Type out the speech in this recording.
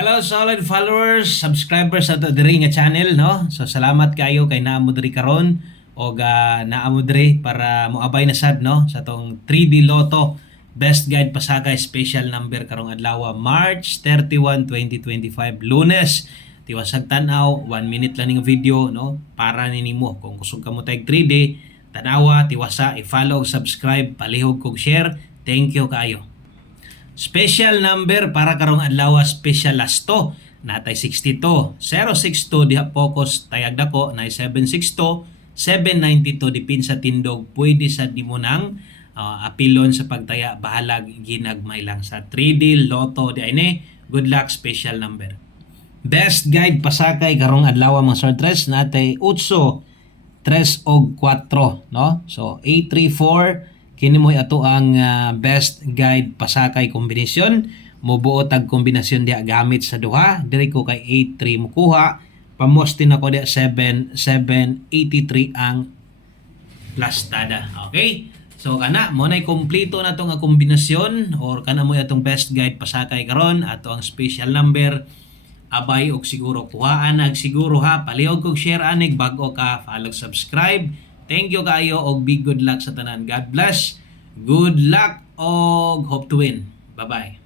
Hello solid followers, subscribers sa to diri nga channel, no? So salamat kayo kay naamo diri karon o naamo diri para moabay na sad, no, sa tong 3D Lotto Best Guide Pasagay special number karong adlaw March 31, 2025 Lunes. Tiwasag tan-aw, 1 minute lang ning video, no, para ninimo kung kusog ka mo tag 3D tanawa, tiwasa, i-follow, subscribe, palihog kog share. Thank you kayo. Special number para karong adlaw, special last to. Natay 62, 062 diha focus tayag dako na 762, 792 dipin sa tindog. Pwede sa dimo nang apilon sa pagtaya, bahalag ginagmay lang sa 3D Lotto di ini. Good luck special number. Best guide pasakay karong adlaw mga sortres natay 8, 3 og 4, no? So 834 kini mo'y ato ang best guide pasakay kombinasyon. Mubuot ang kombinasyon diha gamit sa duha. Diri ko kay 83 mukuha. Pamostin ako diha 7783 ang plastada. Okay? So kana mo nay kompleto na tong kombinasyon or kana mo atong best guide pasakay karon ato ang special number. Abay og siguro kuhaan ag siguro ha. Palihog kog share anig bago ka follow subscribe. Thank you kayo og big good luck sa tanan. God bless. Good luck og hope to win. Bye-bye.